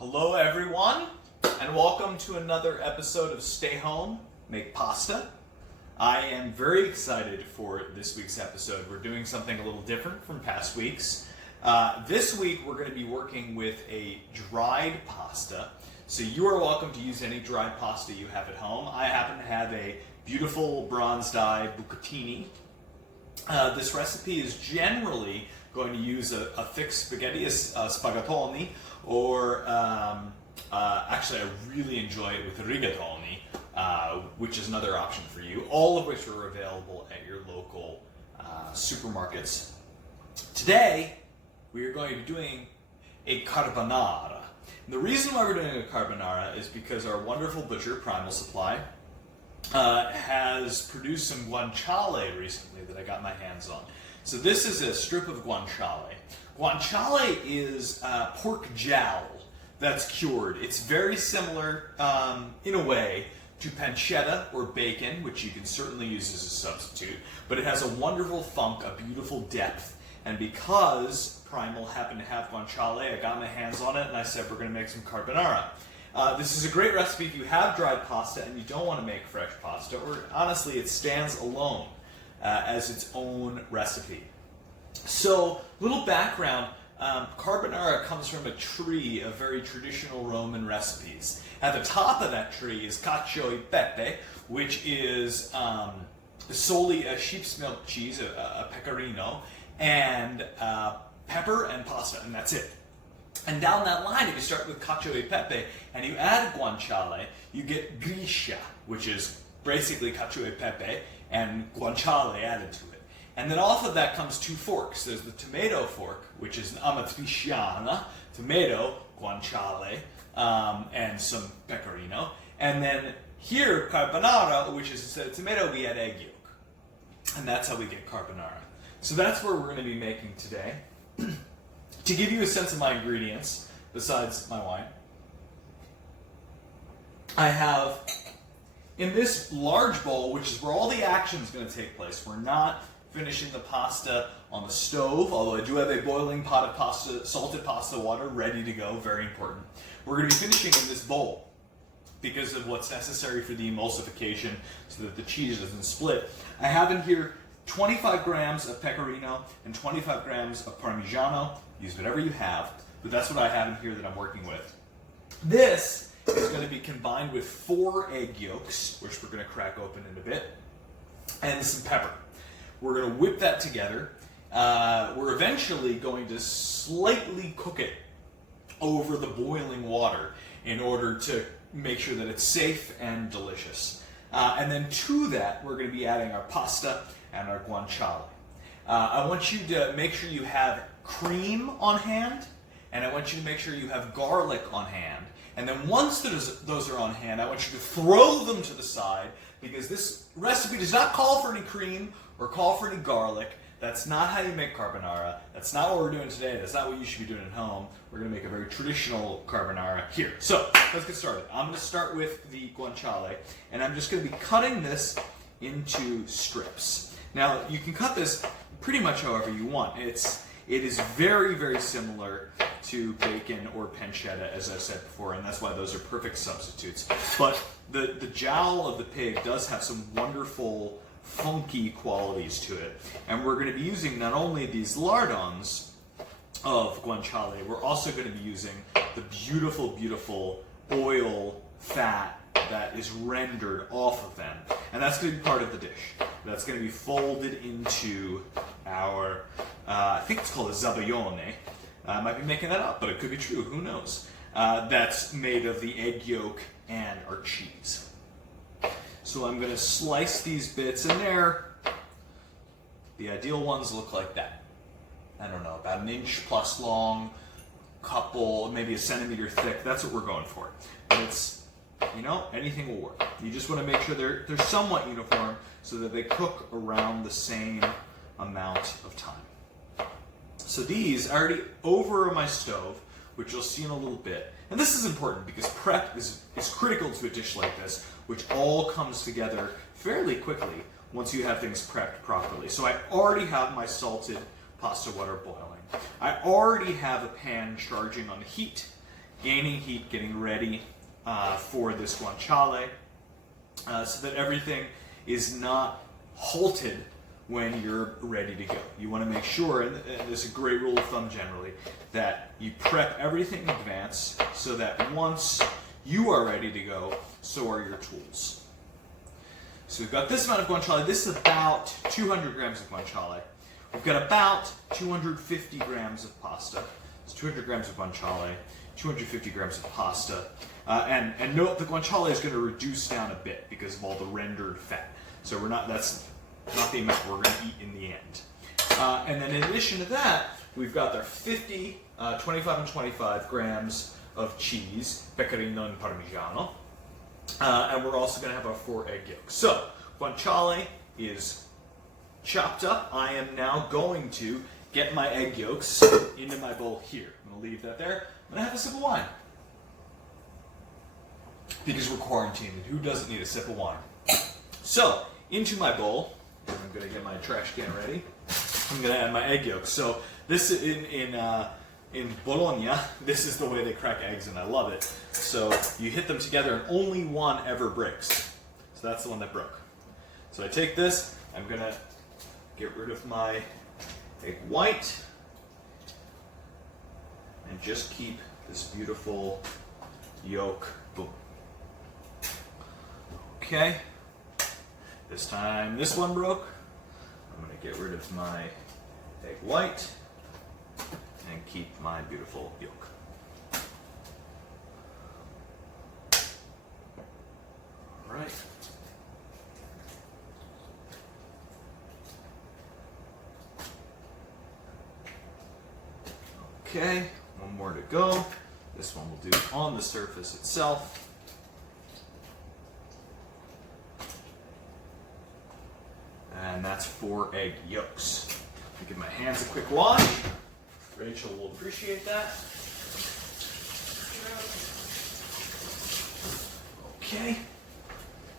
Hello everyone, and welcome to another episode of Stay Home, Make Pasta. I am very excited for this week's episode. We're doing something a little different from past weeks. This week we're going to be working with a dried pasta. So you are welcome to use any dried pasta you have at home. I happen to have a beautiful bronze dye bucatini. This recipe is generally going to use a thick spaghetti, a spaghettoni, or actually I really enjoy it with rigatoni, which is another option for you, all of which are available at your local supermarkets. Today, we are going to be doing a carbonara. And the reason why we're doing a carbonara is because our wonderful butcher, Primal Supply, has produced some guanciale recently that I got my hands on. So this is a strip of guanciale. Guanciale is pork jowl that's cured. It's very similar, in a way, to pancetta or bacon, which you can certainly use as a substitute, but it has a wonderful funk, a beautiful depth, and because Primal happened to have guanciale, I got my hands on it and I said we're going to make some carbonara. This is a great recipe if you have dried pasta and you don't want to make fresh pasta, or honestly it stands alone as its own recipe. So, little background, carbonara comes from a tree of very traditional Roman recipes. At the top of that tree is cacio e pepe, which is solely a sheep's milk cheese, a pecorino, and pepper and pasta, and that's it. And down that line, if you start with cacio e pepe and you add guanciale, you get griscia, which is basically cacio e pepe and guanciale added to it. And then off of that comes two forks. There's the tomato fork, which is an amatriciana, tomato, guanciale, and some pecorino. And then here, carbonara, which is instead of tomato, we add egg yolk. And that's how we get carbonara. So that's what we're going to be making today. To give you a sense of my ingredients, besides my wine, I have in this large bowl, which is where all the action is going to take place. We're not finishing the pasta on the stove, although I do have a boiling pot of pasta, salted pasta water ready to go, very important. We're going to be finishing in this bowl because of what's necessary for the emulsification so that the cheese doesn't split. I have in here 25 grams of pecorino and 25 grams of parmigiano. Use whatever you have, but that's what I have in here that I'm working with. This is going to be combined with 4 egg yolks, which we're going to crack open in a bit, and some pepper. We're going to whip that together. We're eventually going to slightly cook it over the boiling water in order to make sure that it's safe and delicious. And then to that, we're going to be adding our pasta and our guanciale. I want you to make sure you have cream on hand, and I want you to make sure you have garlic on hand. And then once those are on hand, I want you to throw them to the side, because this recipe does not call for any cream or call for any garlic. That's not how you make carbonara. That's not what we're doing today. That's not what you should be doing at home. We're going to make a very traditional carbonara here. So, let's get started. I'm going to start with the guanciale, and I'm just going to be cutting this into strips. Now, you can cut this pretty much however you want. It is very, very similar to bacon or pancetta, as I've said before, and that's why those are perfect substitutes. But the jowl of the pig does have some wonderful, funky qualities to it. And we're going to be using not only these lardons of guanciale, we're also going to be using the beautiful, beautiful oil fat that is rendered off of them. And that's going to be part of the dish. That's going to be folded into our, I think it's called a zabaione. I might be making that up, but it could be true, who knows. That's made of the egg yolk and our cheese. So I'm going to slice these bits in there. The ideal ones look like that. I don't know, about 1 inch plus long, couple, maybe 1 centimeter thick. That's what we're going for. But it's, you know, anything will work. You just want to make sure they're somewhat uniform so that they cook around the same amount of time. So these are already over my stove, which you'll see in a little bit. And this is important because prep is critical to a dish like this, which all comes together fairly quickly once you have things prepped properly. So I already have my salted pasta water boiling. I already have a pan charging on heat, gaining heat, getting ready for this guanciale, so that everything is not halted when you're ready to go. You want to make sure, and this is a great rule of thumb generally, that you prep everything in advance so that once you are ready to go, so are your tools. So we've got this amount of guanciale. This is about 200 grams of guanciale. We've got about 250 grams of pasta. It's 200 grams of guanciale, 250 grams of pasta. And note the guanciale is going to reduce down a bit because of all the rendered fat. So that's not the amount we're going to eat in the end. And then in addition to that, we've got our 50, 25 and 25 grams of cheese, pecorino and parmigiano. And we're also going to have our 4 egg yolks. So, guanciale is chopped up. I am now going to get my egg yolks into my bowl here. I'm going to leave that there. I'm going to have a sip of wine. Because we're quarantined, and who doesn't need a sip of wine? So, into my bowl, I'm going to get my trash can ready. I'm going to add my egg yolks. So, this in Bologna, this is the way they crack eggs, and I love it. So you hit them together, and only one ever breaks. So that's the one that broke. So I take this, I'm going to get rid of my egg white, and just keep this beautiful yolk. Boom. Okay. This time this one broke. I'm going to get rid of my egg white and keep my beautiful yolk. All right. Okay, one more to go. This one will do on the surface itself. And that's 4 egg yolks. I'll give my hands a quick wash. Rachel will appreciate that. Okay.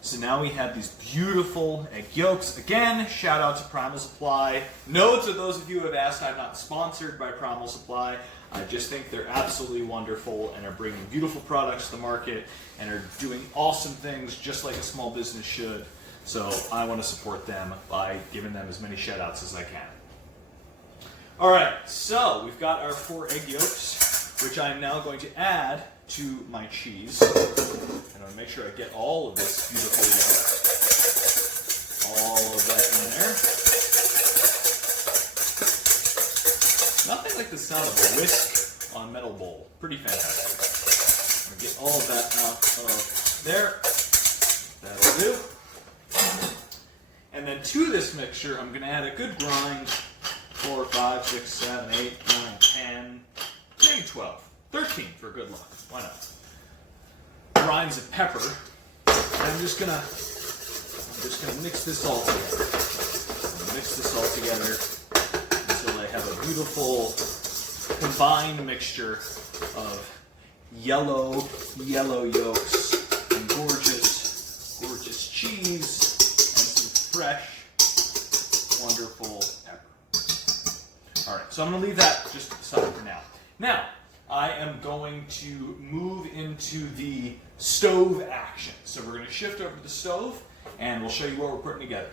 So now we have these beautiful egg yolks. Again, shout out to Primal Supply. Note to those of you who have asked, I'm not sponsored by Primal Supply. I just think they're absolutely wonderful and are bringing beautiful products to the market and are doing awesome things just like a small business should. So I want to support them by giving them as many shout outs as I can. Alright, so we've got our 4 egg yolks, which I'm now going to add to my cheese. And I'm going to make sure I get all of this beautiful yolk. All of that in there. Nothing like the sound of a whisk on metal bowl. Pretty fantastic. I'm going to get all of that out of there. That'll do. And then to this mixture, I'm going to add a good grind. 4, 5, 6, 7, 8, 9, 10, maybe 12, 13 for good luck. Why not? Grinds of pepper. And I'm just gonna mix this all together. Mix this all together until I have a beautiful combined mixture of yellow yolks and gorgeous cheese and some fresh, wonderful pepper. Alright, so I'm going to leave that just to the side for now. Now, I am going to move into the stove action. So we're going to shift over to the stove, and we'll show you what we're putting together.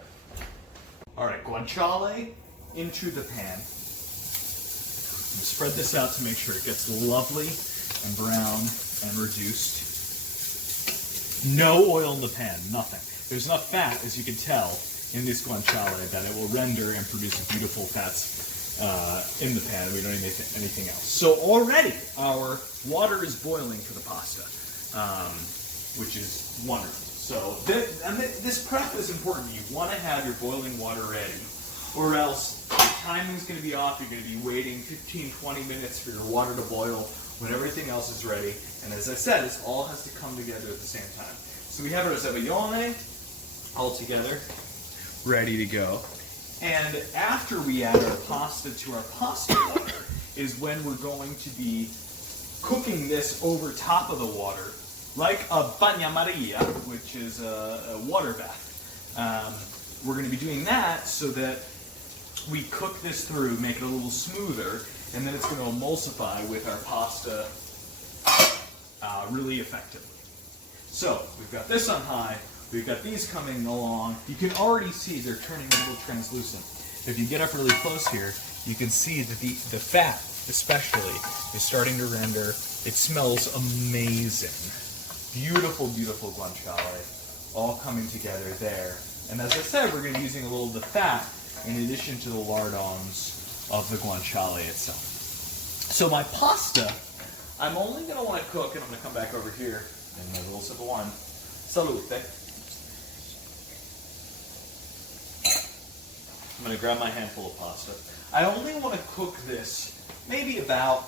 Alright, guanciale into the pan. I'm going to spread this out to make sure it gets lovely and brown and reduced. No oil in the pan, nothing. There's enough fat, as you can tell, in this guanciale that it will render and produce beautiful fats in the pan. We don't need anything else. So already our water is boiling for the pasta, which is wonderful. So this prep is important. You want to have your boiling water ready, or else your timing's going to be off. You're going to be waiting 15-20 minutes for your water to boil when everything else is ready. And as I said, this all has to come together at the same time. So we have our zebaglione all together, ready to go. And after we add our pasta to our pasta water is when we're going to be cooking this over top of the water like a bagnomaria, which is a water bath. We're going to be doing that so that we cook this through, make it a little smoother, and then it's going to emulsify with our pasta really effectively. So we've got this on high, we've got these coming along. You can already see they're turning a little translucent. If you get up really close here, you can see that the fat, especially, is starting to render. It smells amazing. Beautiful, beautiful guanciale, all coming together there. And as I said, we're going to be using a little of the fat in addition to the lardons of the guanciale itself. So my pasta, I'm only going to want to cook, and I'm going to come back over here and a little sip of wine. Salute. I'm going to grab my handful of pasta. I only want to cook this maybe about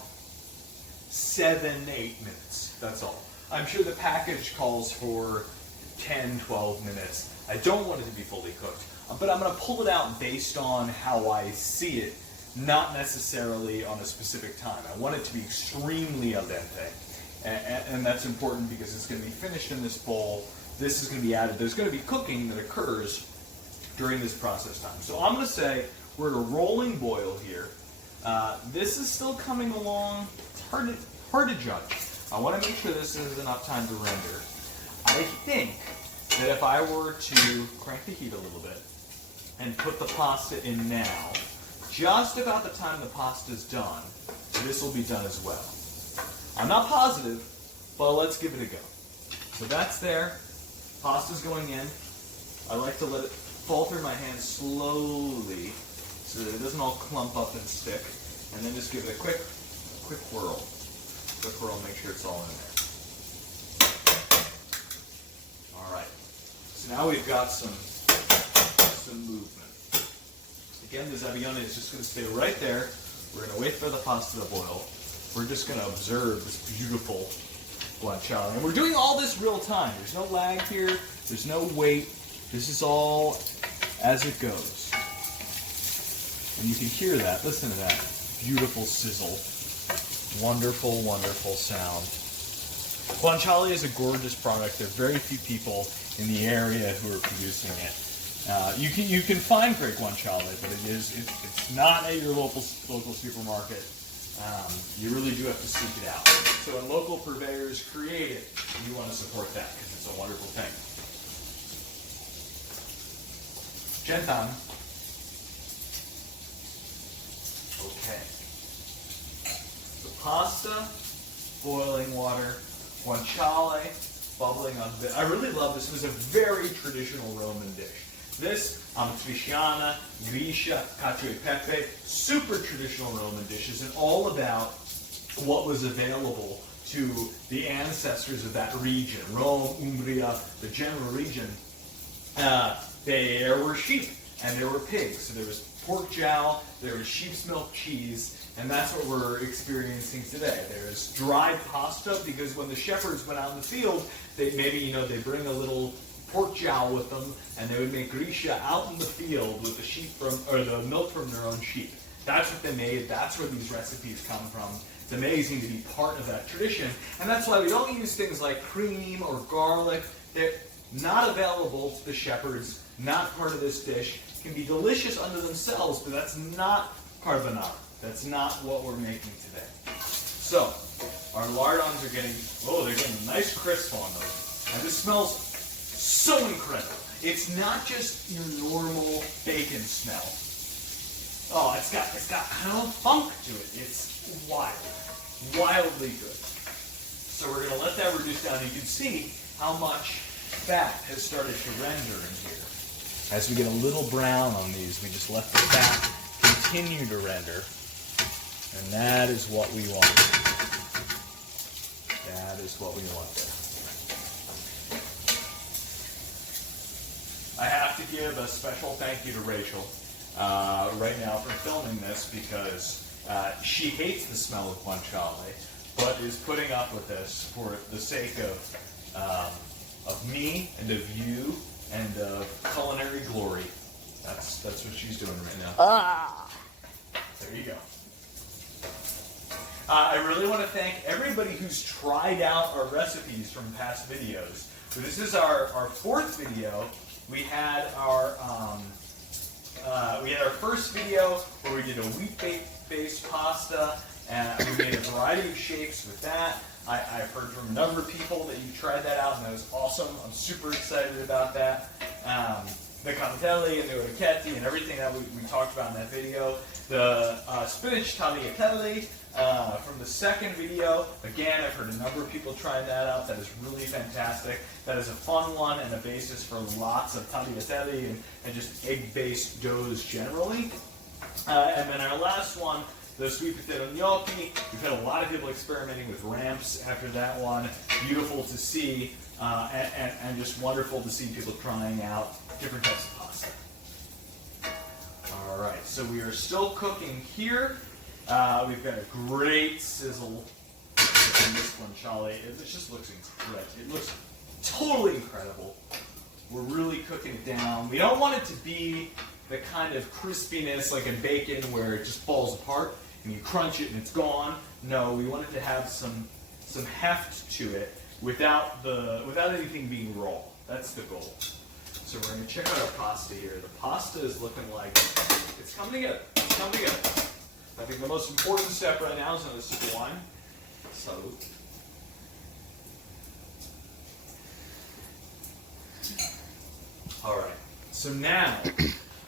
7-8 minutes. That's all. I'm sure the package calls for 10-12 minutes. I don't want it to be fully cooked, but I'm going to pull it out based on how I see it, not necessarily on a specific time. I want it to be extremely al dente, and that's important because it's going to be finished in this bowl. This is going to be added. There's going to be cooking that occurs during this process time. So I'm going to say we're at a rolling boil here. This is still coming along. It's hard to judge. I want to make sure this is enough time to render. I think that if I were to crank the heat a little bit and put the pasta in now, just about the time the pasta is done, this will be done as well. I'm not positive, but let's give it a go. So that's there. Pasta's going in. I like to let it fall through my hand slowly so that it doesn't all clump up and stick. And then just give it a quick whirl. Quick whirl, make sure it's all in there. All right. So now we've got some movement. Again, the zabaione is just going to stay right there. We're going to wait for the pasta to boil. We're just going to observe this beautiful guanciale. And we're doing all this real time. There's no lag here. There's no wait. This is all as it goes. And you can hear that. Listen to that. Beautiful sizzle. Wonderful, wonderful sound. Guanciale is a gorgeous product. There are very few people in the area who are producing it. You can find great guanciale, but it's not at your local supermarket. You really do have to seek it out. So when local purveyors create it, you want to support that because it's a wonderful thing. Gentan. Okay. The pasta, boiling water, guanciale, bubbling on bit. I really love this. It was a very traditional Roman dish. This, amatriciana, grisha, cacio e pepe, super traditional Roman dishes and all about what was available to the ancestors of that region. Rome, Umbria, the general region. There were sheep and there were pigs. So there was pork jowl, there was sheep's milk cheese, and that's what we're experiencing today. There's dried pasta because when the shepherds went out in the field, they bring a little pork jowl with them, and they would make grisha out in the field with the milk from their own sheep. That's what they made. That's where these recipes come from. It's amazing to be part of that tradition, and that's why we don't use things like cream or garlic. They're not available to the shepherds. Not part of this dish. Can be delicious unto themselves, but that's not carbonara. That's not what we're making today. So, our lardons are getting a nice crisp on them. And this smells so incredible. It's not just your normal bacon smell. Oh, it's got funk to it. It's wildly good. So we're going to let that reduce down. You can see how much fat has started to render in here. As we get a little brown on these, we just let the fat continue to render. And that is what we want. That is what we want there. I have to give a special thank you to Rachel right now for filming this because she hates the smell of guanciale, but is putting up with this for the sake of me and of you and of culinary glory. That's what she's doing right now. There you go. I really want to thank everybody who's tried out our recipes from past videos. So this is our fourth video. We had our first video where we did a wheat-based pasta, and we made a variety of shapes with that. I've heard from a number of people that you tried that out, and that was awesome. I'm super excited about that. The cavatelli and the orecchietti and everything that we talked about in that video. The spinach tagliatelle from the second video. Again, I've heard a number of people trying that out. That is really fantastic. That is a fun one and a basis for lots of tagliatelle and just egg-based doughs generally. And then our last one, the sweet potato gnocchi. We've had a lot of people experimenting with ramps after that one. Beautiful to see, and just wonderful to see people trying out different types of pasta. All right, so we are still cooking here. We've got a great sizzle on this guanciale. It just looks incredible. It looks totally incredible. We're really cooking it down. We don't want it to be the kind of crispiness like in bacon where it just falls apart and you crunch it and it's gone. No, we want it to have some heft to it without anything being raw. That's the goal. So we're going to check out our pasta here. The pasta is looking like it's coming together. It's coming together. I think the most important step right now is another sip of wine. Salud. All right. So now,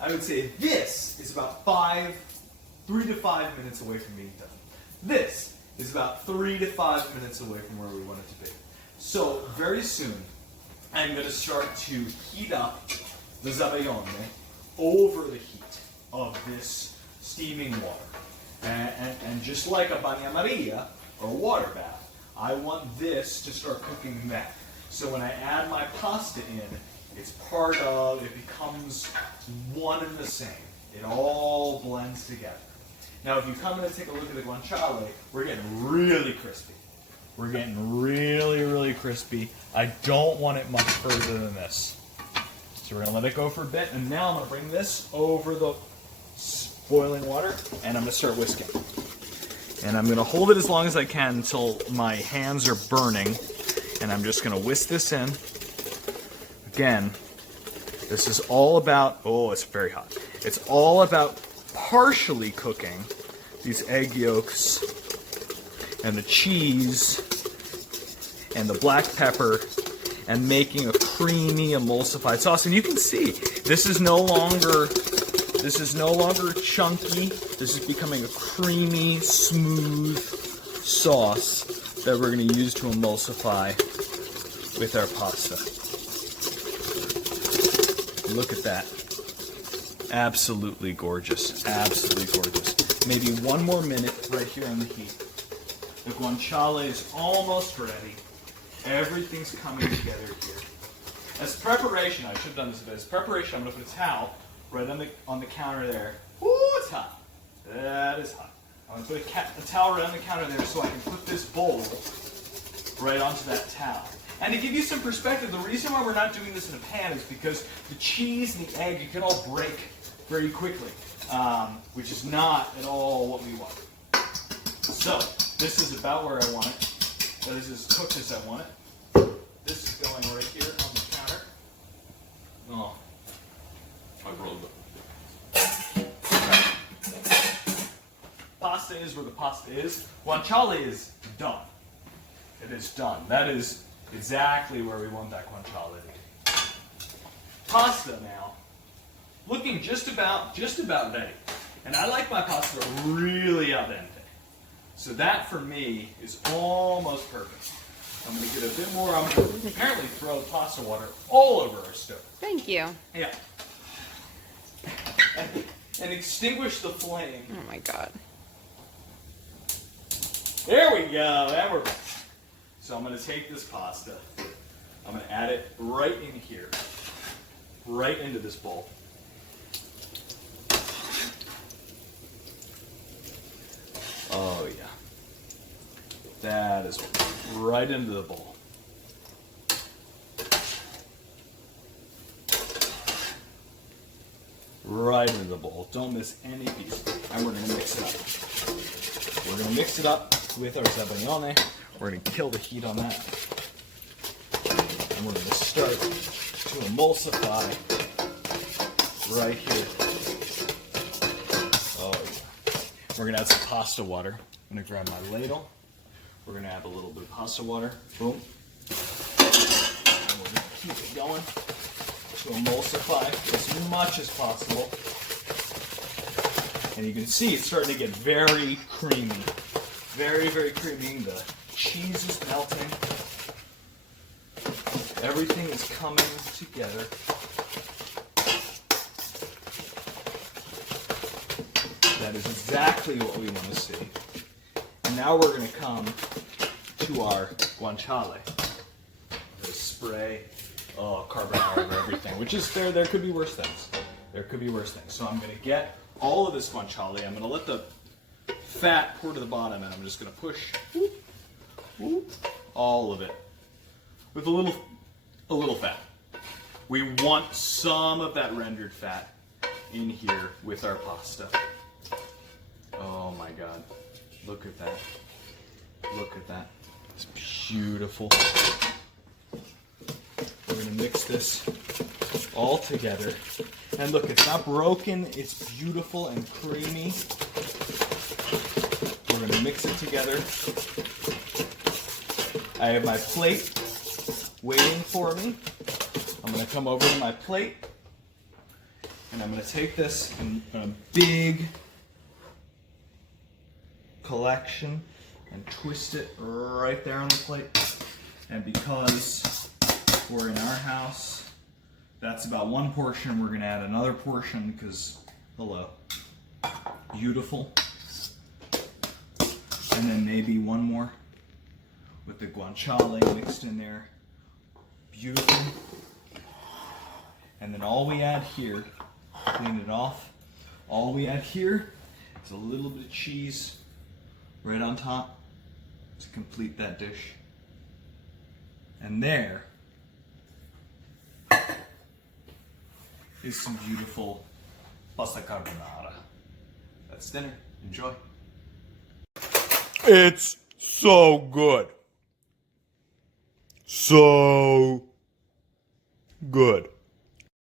I would say this is about 3 to 5 minutes away from being done. This is about 3 to 5 minutes away from where we want it to be. So very soon, I'm going to start to heat up the zabaione over the heat of this steaming water. And just like a bagna or a water bath, I want this to start cooking that. So when I add my pasta in, it becomes one and the same. It all blends together. Now if you come in and take a look at the guanciale, we're getting really crispy. We're getting really, really crispy. I don't want it much further than this. So we're going to let it go for a bit, and now I'm going to bring this over the boiling water, and I'm going to start whisking. And I'm going to hold it as long as I can until my hands are burning, and I'm just going to whisk this in. Again, this is all about, oh, it's very hot. It's all about partially cooking these egg yolks and the cheese and the black pepper and making a creamy emulsified sauce. And you can see this is no longer chunky. This is becoming a creamy, smooth sauce that we're going to use to emulsify with our pasta. Look at that. Absolutely gorgeous. Absolutely gorgeous. Maybe one more minute right here on the heat. The guanciale is almost ready. Everything's coming together here. As preparation, I should have done this a bit. As preparation, I'm going to put a towel right on the counter there. Ooh, it's hot. That is hot. I'm going to put a towel right on the counter there so I can put this bowl right onto that towel. And to give you some perspective, the reason why we're not doing this in a pan is because the cheese and the egg, you can all break very quickly, which is not at all what we want. So, this is about where I want it. That is as cooked as I want it. This is going right here on the counter. Oh, I rolled it. Okay. Pasta is where the pasta is. Guanciale is done. It is done. That is exactly where we want that guanciale to be. Pasta now, looking just about ready. And I like my pasta really al dente. So that for me is almost perfect. I'm going to get a bit more. I'm going to apparently throw pasta water all over our stove. Thank you. Yeah. And extinguish the flame. Oh my God. There we go. And we're back. So I'm going to take this pasta. I'm going to add it right in here. Right into this bowl. Oh yeah. That is right into the bowl. Right into the bowl. Don't miss any piece. And we're going to mix it up. We're going to mix it up with our zabaione. We're going to kill the heat on that. And we're going to start to emulsify right here. Oh yeah. We're going to add some pasta water. I'm going to grab my ladle. We're going to add a little bit of pasta water. Boom. And we're going to keep it going to emulsify as much as possible. And you can see it's starting to get very creamy. Very, very creamy. The cheese is melting. Everything is coming together. That is exactly what we want to see. And now we're going to come to our guanciale. The spray, carbonara over everything, which is fair. There could be worse things. There could be worse things. So I'm going to get all of this guanciale. I'm going to let the fat pour to the bottom, and I'm just going to push all of it with a little fat. We want some of that rendered fat in here with our pasta. Oh my God. Look at that. Look at that. It's beautiful. We're going to mix this all together. And look, it's not broken. It's beautiful and creamy. We're going to mix it together. I have my plate waiting for me. I'm going to come over to my plate. And I'm going to take this in a big collection and twist it right there on the plate. And because we're in our house, that's about one portion. We're going to add another portion because, hello, beautiful. And then maybe one more with the guanciale mixed in there. Beautiful. And then all we add here, clean it off, all we add here is a little bit of cheese right on top to complete that dish. And there is some beautiful pasta carbonara. That's dinner. Enjoy. It's so good. So good.